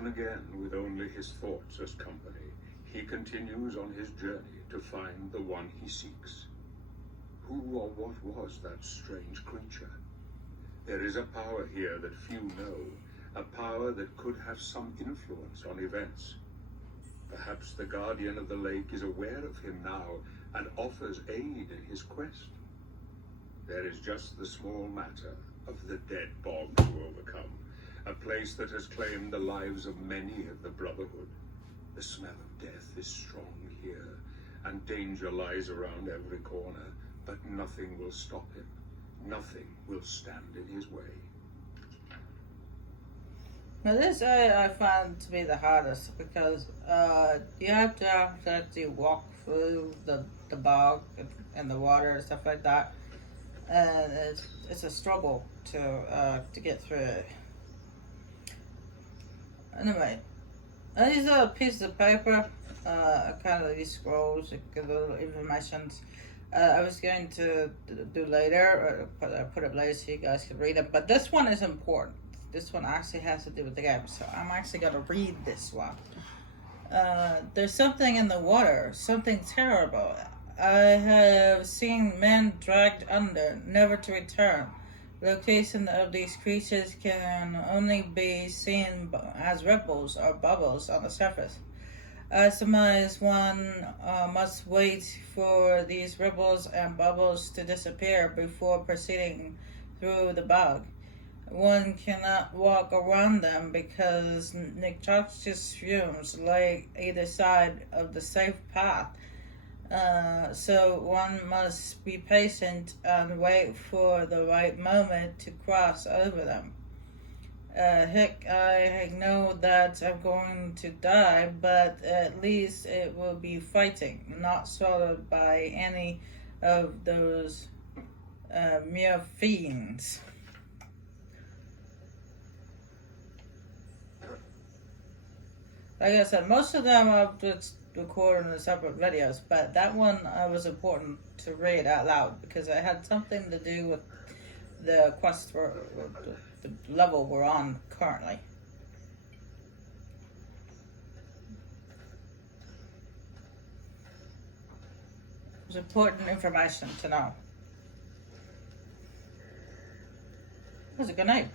alone again with only his thoughts as company, he continues on his journey to find the one he seeks. Who or what was that strange creature? There is a power here that few know, a power that could have some influence on events. Perhaps the guardian of the lake is aware of him now and offers aid in his quest. There is just the small matter of the dead bog to overcome, a place that has claimed the lives of many of the Brotherhood. The smell of death is strong here, and danger lies around every corner, but nothing will stop him. Nothing will stand in his way. Now this area I find to be the hardest because you have to actually walk through the bog and the water and stuff like that, and it's a struggle to get through it. Anyway, these are pieces of paper, kind of these scrolls, little information. I was going to do later, or put it later so you guys can read it, but this one is important. This one actually has to do with the game, so I'm actually going to read this one. There's something in the water, something terrible. I have seen men dragged under, never to return. The location of these creatures can only be seen as ripples or bubbles on the surface. I surmise one must wait for these ripples and bubbles to disappear before proceeding through the bog. One cannot walk around them because noxious fumes lay either side of the safe path. So one must be patient and wait for the right moment to cross over them. Heck, I know that I'm going to die, but at least it will be fighting, not swallowed by any of those mere fiends. Like I said, most of them I've just recorded in separate videos, but that one was important to read out loud because it had something to do with the quest for the level we're on currently. It's important information to know. That was a good night.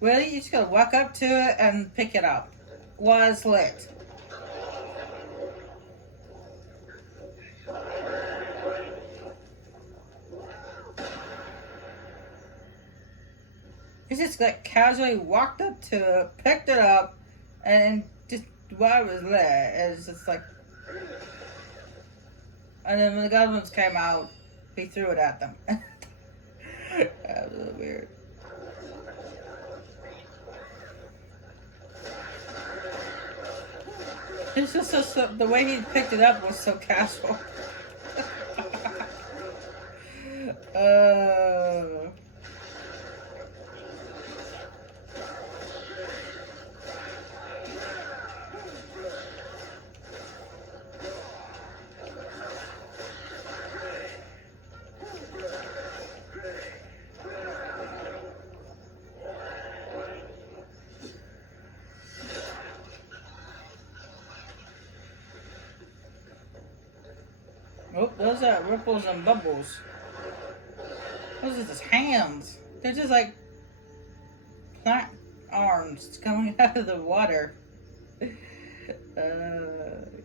Really? You just gotta walk up to it and pick it up while it's lit. He just like casually walked up to it, picked it up, and just while it was lit, it was just like. And then when the goblins came out, he threw it at them. That was a little weird. It's just so, the way he picked it up was so casual. Oh, those are ripples and bubbles. Those are just hands. They're just like plant arms coming out of the water.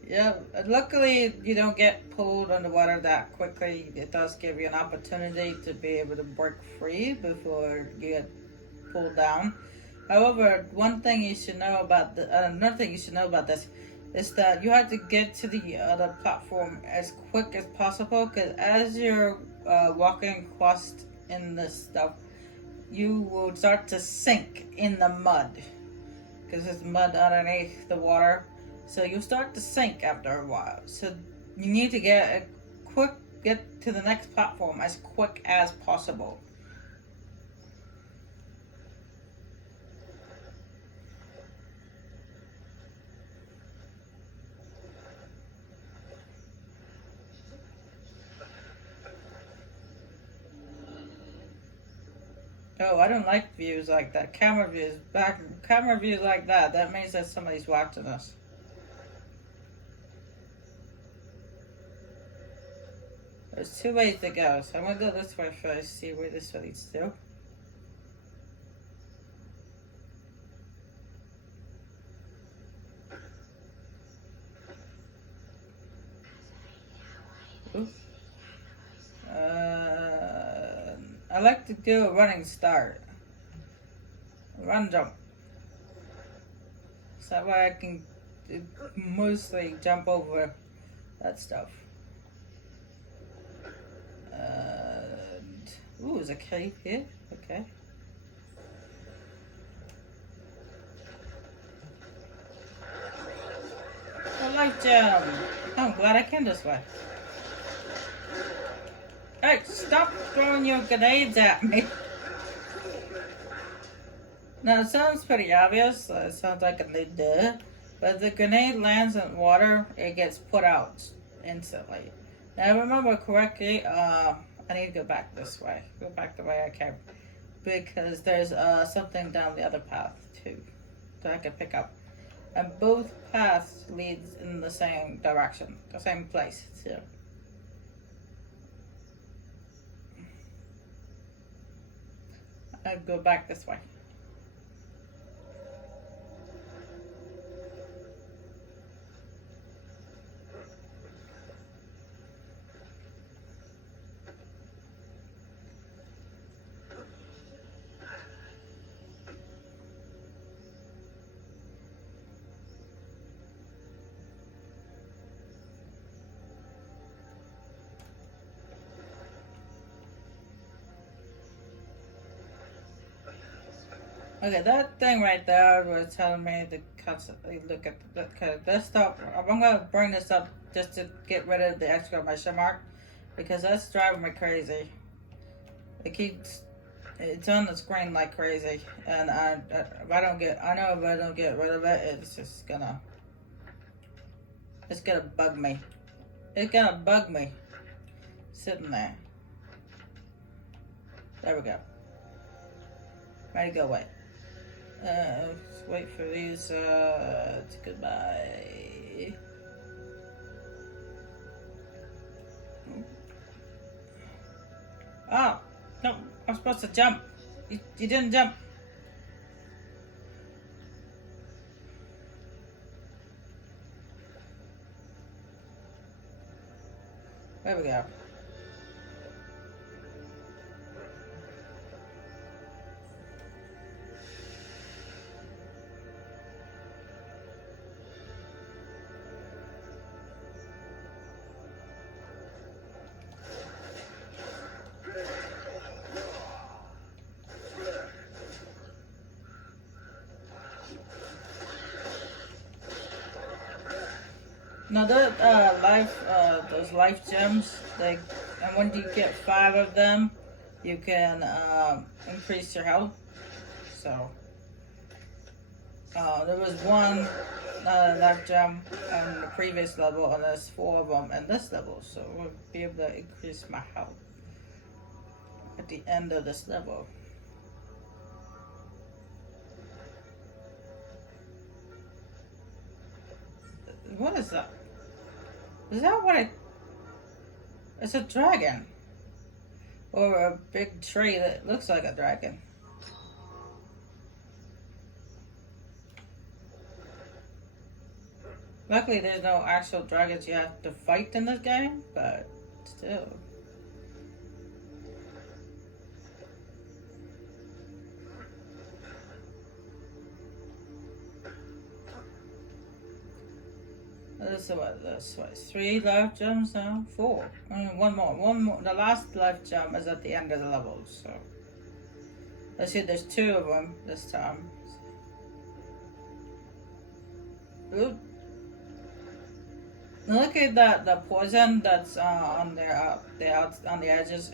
Yeah, luckily you don't get pulled underwater that quickly. It does give you an opportunity to be able to break free before you get pulled down. However, one thing you should know about another thing you should know about this is that you have to get to the other platform as quick as possible, because as you're walking across in this stuff, you will start to sink in the mud, because there's mud underneath the water, so you'll start to sink after a while. So you need to get to the next platform as quick as possible. Oh, I don't like views like that. Camera views. Camera views like that. That means that somebody's watching us. There's two ways to go, so I'm gonna go this way first, see where this leads to. Ooh. I like to do a running start. Run jump. So that way I can mostly jump over that stuff. Ooh, there's a cave here. Okay. A life gem. Oh, I'm glad I came this way. Hey, stop throwing your grenades at me. Now, it sounds pretty obvious. It sounds like a duh. But if the grenade lands in water, it gets put out instantly. Now, if I remember correctly, I need to go back this way. Go back the way I came. Because there's something down the other path, too. That I can pick up. And both paths leads in the same direction. The same place, too. I go back this way. Okay, that thing right there was telling me to constantly look at the desktop. I'm gonna bring this up just to get rid of the exclamation mark because that's driving me crazy. It's on the screen like crazy, and if I don't get rid of it, it's gonna bug me. It's gonna bug me sitting there. There we go. Ready to go away. Let's wait for these to goodbye. Oh, no, I'm supposed to jump. You didn't jump. There we go. Now those life gems, and when you get 5 of them, you can increase your health. So there was one life gem on the previous level, and there's 4 of them in this level. So we'll be able to increase my health at the end of this level. What is that? Is that what it... It's a dragon. Or a big tree that looks like a dragon. Luckily there's no actual dragons you have to fight in this game, but still. This what, 3 life gems now? 4. One more. The last life gem is at the end of the level, so. Let's see, there's 2 of them this time. Oop. Look at that. The poison that's on the edges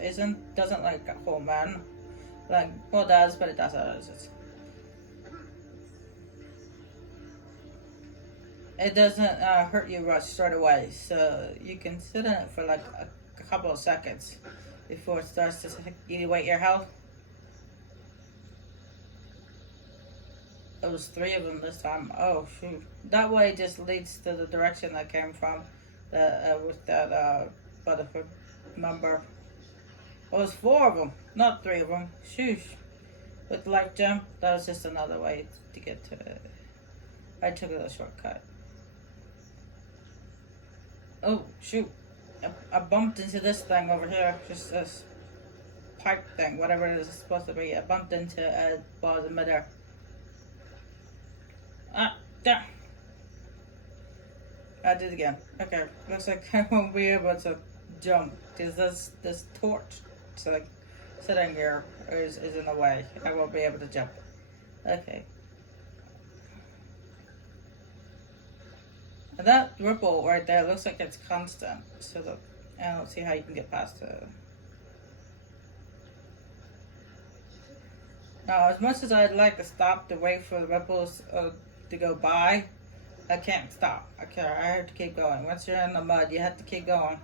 doesn't like hold man. Like, well, it does, but it doesn't. It doesn't hurt you right straight away, so you can sit in it for like a couple of seconds before it starts to eat away your health. It was 3 of them this time. Oh shoot! That way just leads to the direction I came from. With that Butterford member. It was 4 of them, not 3 of them. Shoosh. With life gem, that was just another way to get to it. I took a shortcut. Oh shoot! I bumped into this thing over here. Just this pipe thing, whatever it is supposed to be. I bumped into the midair. Ah, damn. I did it again. Okay, looks like I won't be able to jump because this torch sitting here is in the way. I won't be able to jump. Okay. And that ripple right there looks like it's constant. So I don't see how you can get past it. Now, as much as I'd like to stop to wait for the ripples to go by, I can't stop. I have to keep going. Once you're in the mud, you have to keep going,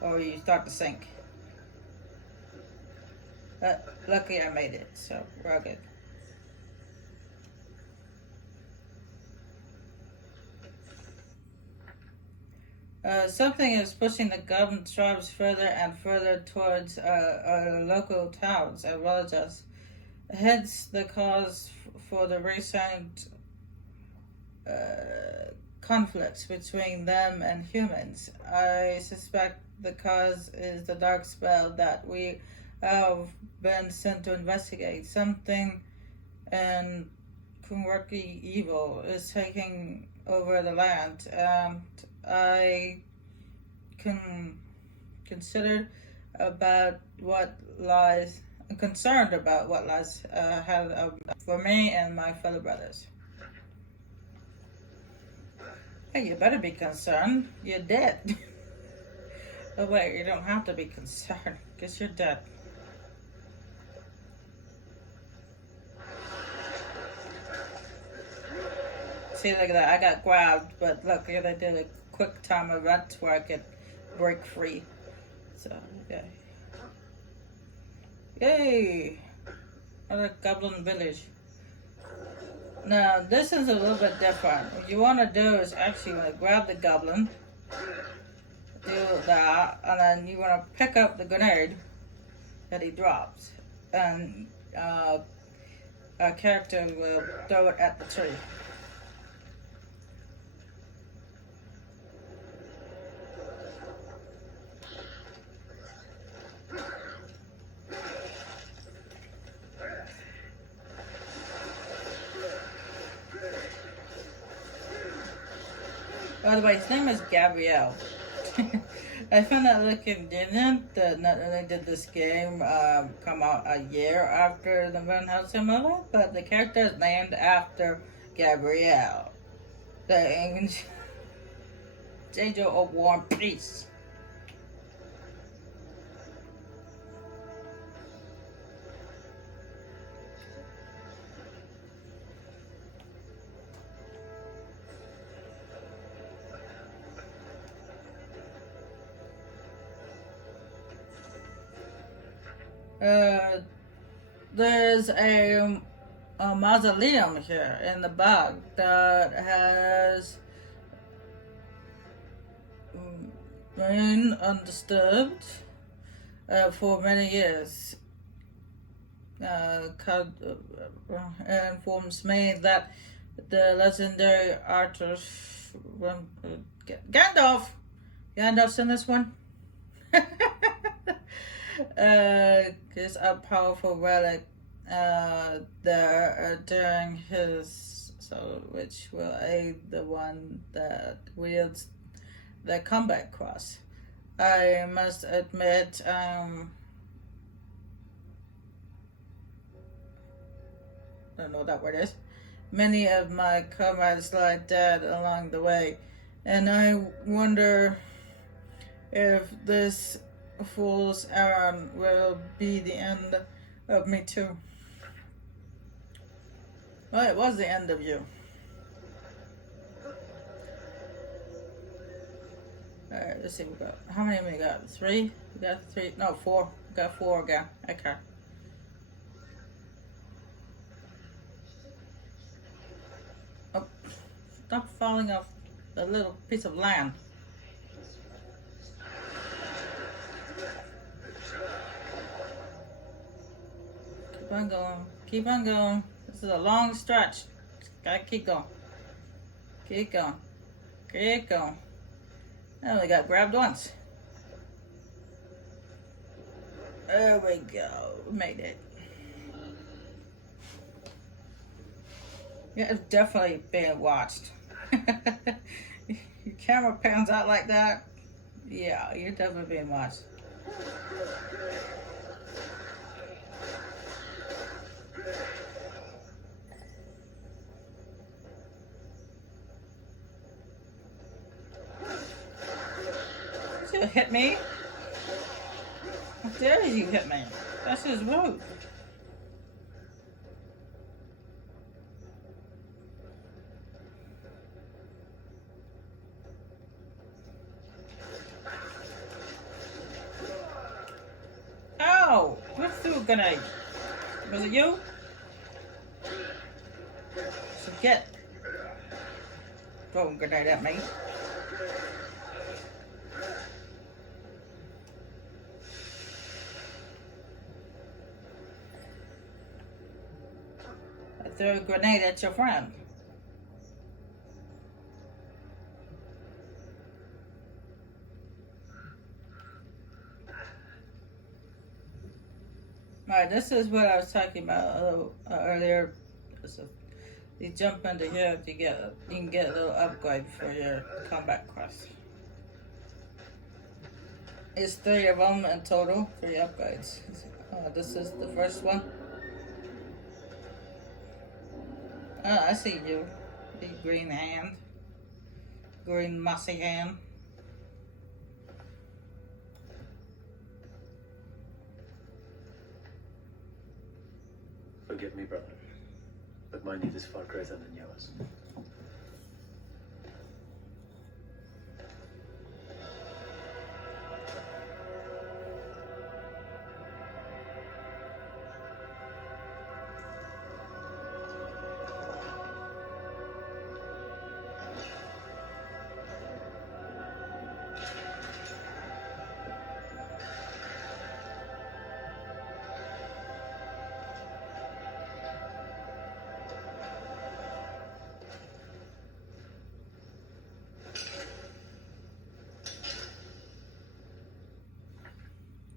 or you start to sink. But luckily, I made it, so we're all good. Something is pushing the Goblin tribes further and further towards our local towns and villages. Hence the cause for the recent conflicts between them and humans. I suspect the cause is the dark spell that we have been sent to investigate. Something and quirky evil is taking over the land, and I considered about what lies, concerned about what lies ahead for me and my fellow brothers. Hey, you better be concerned. You're dead. Oh wait, you don't have to be concerned because you're dead. See, look at that. I got grabbed, but look, here they did a quick time event where I could break free. So, yeah. Yay! Another Goblin Village. Now, this is a little bit different. What you want to do is actually grab the goblin, do that, and then you want to pick up the grenade that he drops, and a character will throw it at the tree. By the way, his name is Gabrielle. I found that looking convenient that not only did this game come out a year after the Van Helsing movie, but the character is named after Gabrielle, the angel of war and peace. There's a mausoleum here in the back that has been undisturbed for many years. Informs me that the legendary artist Gandalf's in this one. Is a powerful relic there during his soul, which will aid the one that wields the combat cross. I must admit, I don't know what that word is. Many of my comrades lie dead along the way, and I wonder if this fool's errand will be the end of me too. Well, it was the end of you. Alright, let's see, we got, how many we got? 3? We got 3, no, 4. We got 4 again. Okay. stop falling off the little piece of land. Keep on going. Keep on going. This is a long stretch. Gotta keep going. Keep going. Keep going. I only got grabbed once. There we go. We made it. Yeah, it's definitely being watched. Your camera pans out like that. Yeah, you're definitely being watched. You hit me. How dare you hit me? That's just rude. Ow! Who threw a grenade? Was it you? Forget throwing a grenade at me. I threw a grenade at your friend. Alright, this is what I was talking about earlier. So you jump into here to you can get a little upgrade for your combat quest. It's 3 of them in total, 3 upgrades. This is the first one. I see you. The green hand. Green mossy hand. Forgive me, brother, but my need is far greater than yours.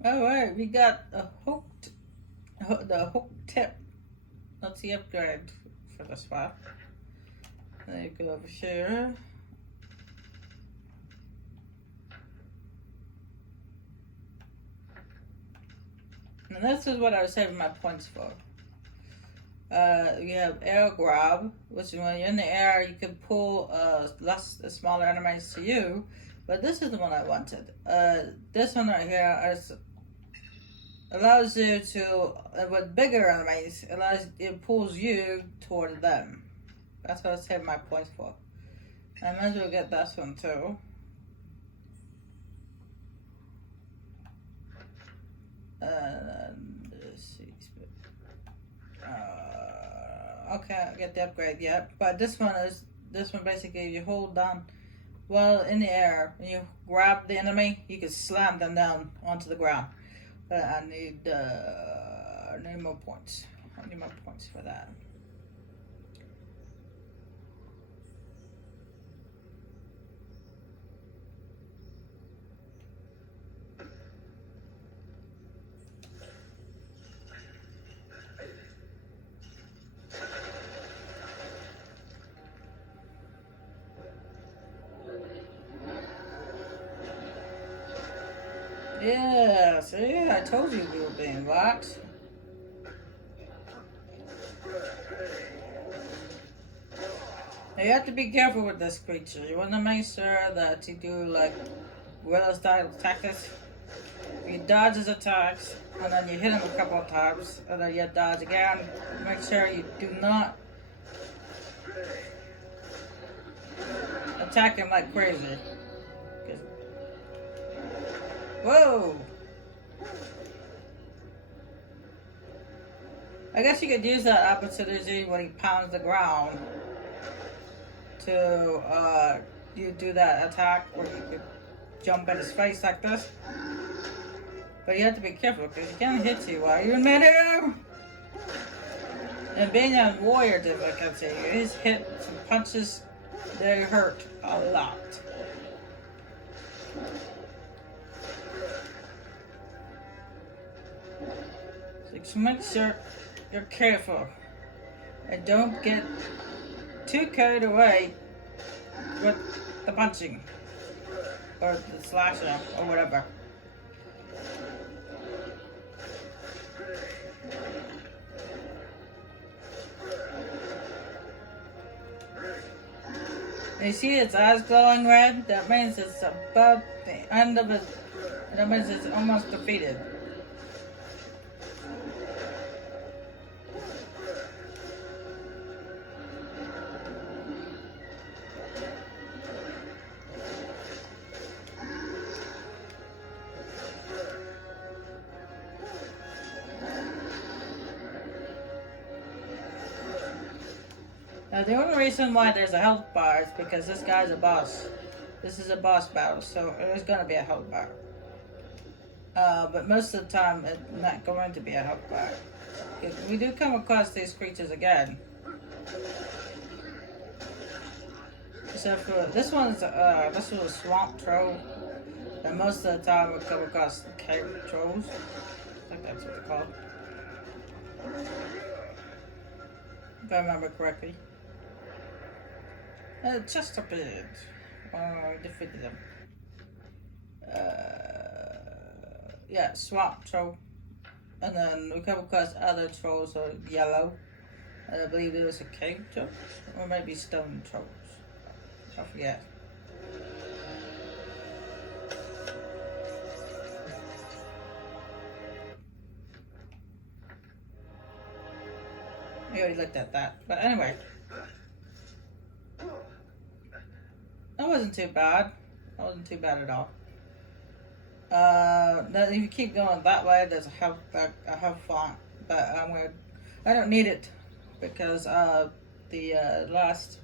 Alright, we got the hooked tip. That's the upgrade for this one. Then you go over here. And this is what I was saving my points for. You have air grab, which is when you're in the air, you can pull smaller enemies to you. But this is the one I wanted. This one right here allows you to, with bigger enemies, it pulls you toward them. That's what I saved my points for. I might as well get this one too. Let's see. Okay, I get the upgrade yet. But this one basically you hold down while in the air, and you grab the enemy, you can slam them down onto the ground. I need more points. I need more points for that. Yeah, see, I told you we were being watched. You have to be careful with this creature. You want to make sure that you do like well-style tactics. You dodge his attacks, and then you hit him a couple of times, and then you dodge again. Make sure you do not attack him like crazy. Whoa! I guess you could use that opportunity when he pounds the ground to you do that attack where you could jump in his face like this. But you have to be careful because he can hit you while you're in midair. And being on warrior difficulty, his hits and punches, they hurt a lot. So make sure you're careful and don't get too carried away with the punching or the slashing or whatever. You see its eyes glowing red? That means it's about the end of it. That means it's almost defeated. Now, the only reason why there's a health bar is because this guy's a boss. This is a boss battle, so there's going to be a health bar. But most of the time, it's not going to be a health bar. We do come across these creatures again. Except for this one's this was a swamp troll. And most of the time, we come across cave trolls. I think that's what they're called. If I remember correctly. Just a bit. Defeated them. Yeah, swamp troll. And then we come across other trolls are yellow. And I believe there was a cave troll. Or maybe stone trolls. I forget. We already looked at that. But anyway. That wasn't too bad. That wasn't too bad at all. Then if you keep going that way, there's a health font, but I don't need it because the last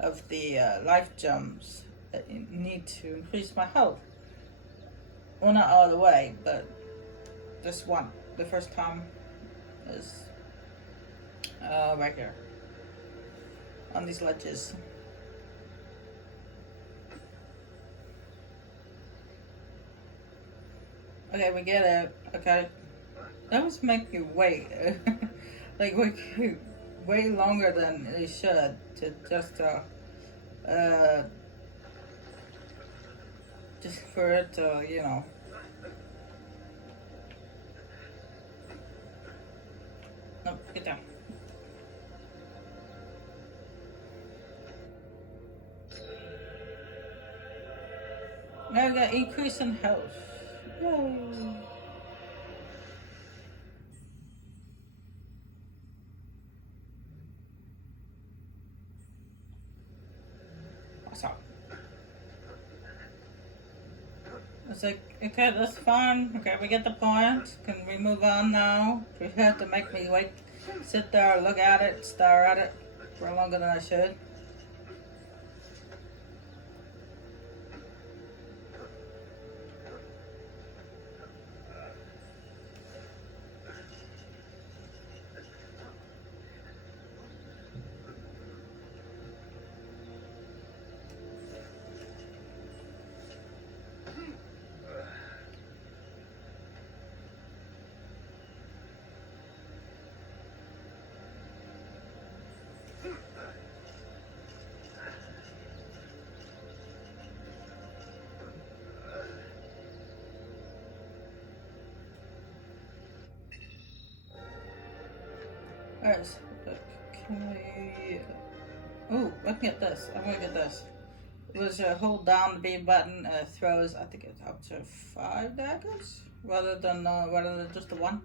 of the life gems that you need to increase my health. Well, not all the way, but this one, the first time, is right here on these ledges. Okay, we get it. Okay. That was make you wait. Like, way longer than it should to just for it to, you know. No, get down. Now we got increase in health. Yay. What's up? It's like, okay, that's fine. Okay, we get the point. Can we move on now? Do you have to make me wait, sit there, look at it, stare at it for longer than I should? Alright, so can we... Ooh, look at this. I'm gonna get this. It was hold down the B button and it throws, I think it's up to 5 daggers? Rather than just the one.